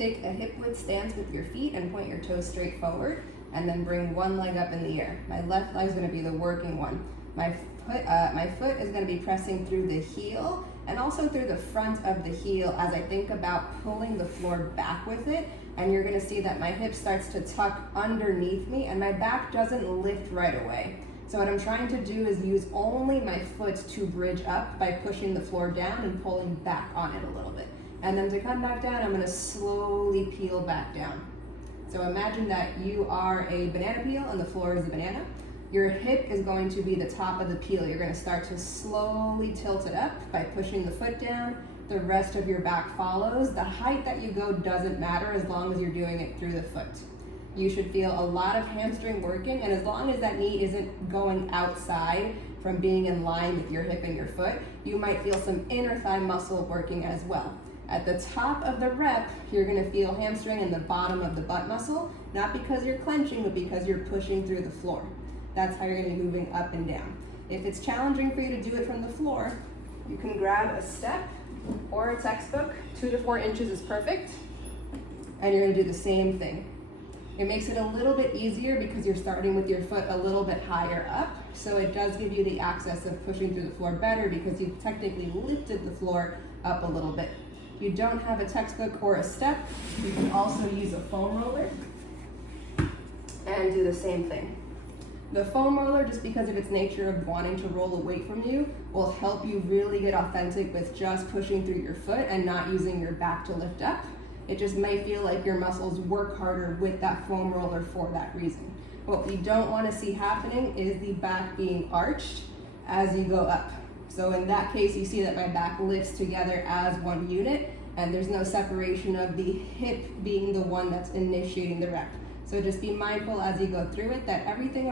Take a hip width stance with your feet and point your toes straight forward, and then bring one leg up in the air. My left leg is going to be the working one. My foot is going to be pressing through the heel and also through the front of the heel as I think about pulling the floor back with it. And you're going to see that my hip starts to tuck underneath me and my back doesn't lift right away. So what I'm trying to do is use only my foot to bridge up by pushing the floor down and pulling back on it a little bit. And then to come back down, I'm going to slowly peel back down. So imagine that you are a banana peel and the floor is a banana. Your hip is going to be the top of the peel. You're going to start to slowly tilt it up by pushing the foot down. The rest of your back follows. The height that you go doesn't matter as long as you're doing it through the foot. You should feel a lot of hamstring working, and as long as that knee isn't going outside from being in line with your hip and your foot, you might feel some inner thigh muscle working as well. At the top of the rep, you're going to feel hamstring in the bottom of the butt muscle, not because you're clenching, but because you're pushing through the floor. That's how you're going to be moving up and down. If it's challenging for you to do it from the floor, you can grab a step or a textbook. 2 to 4 inches is perfect. And you're going to do the same thing. It makes it a little bit easier because you're starting with your foot a little bit higher up. So it does give you the access of pushing through the floor better because you've technically lifted the floor up a little bit. If you don't have a textbook or a step, you can also use a foam roller and do the same thing. The foam roller, just because of its nature of wanting to roll a weight from you, will help you really get authentic with just pushing through your foot and not using your back to lift up. It just may feel like your muscles work harder with that foam roller for that reason. What we don't want to see happening is the back being arched as you go up. So in that case, you see that my back lifts together as one unit, and there's no separation of the hip being the one that's initiating the rep. So just be mindful as you go through it that everything